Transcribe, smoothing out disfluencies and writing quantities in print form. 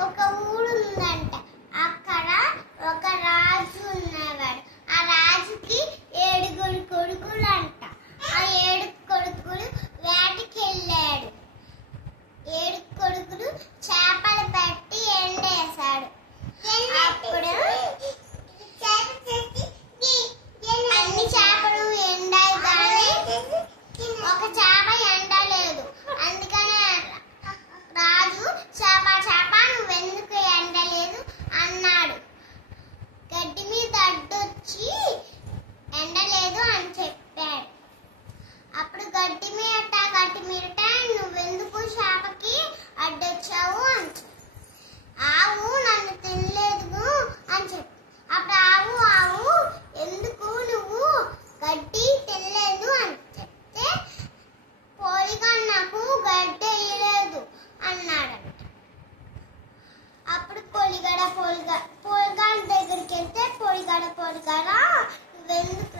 ఒక ఊరు ఉందంట. అక్కడ ఒక రాజు ఉన్నవాడు. ఆ రాజుకి 7 కొడుకులంట. ఆ 7 కొడుకులు వేటకి వెళ్ళాడు. 7 కొడుకులు చేపలు పెట్టి ఎండేశాడు. అప్పుడు అన్ని చేపలు ఎండాయి, కానీ ఒక చేప ఎండలేదు. అందుకనే రాజు చేప నువ్వెందుకు ఎండలేదు అన్నాడు. గడ్డి మీద అడ్డొచ్చి ఎండలేదు అని చెప్పాడు. అప్పుడు గడ్డి మీట నువ్వెందుకు చేపకి అడ్డొచ్చావు అని చెప్పాడు. ఆవు నన్ను తినలేదు అని చెప్పి. అప్పుడు ఆవు ఎందుకు నువ్వు గడ్డి తినలేదు అని చెప్తే, పోలిగా నాకు గడ్డి వేయలేదు అన్నాడంట. అప్పుడు పోలిగాడ దగ్గరికి వెళ్తే, పోలిగాడ నువ్వెందుకు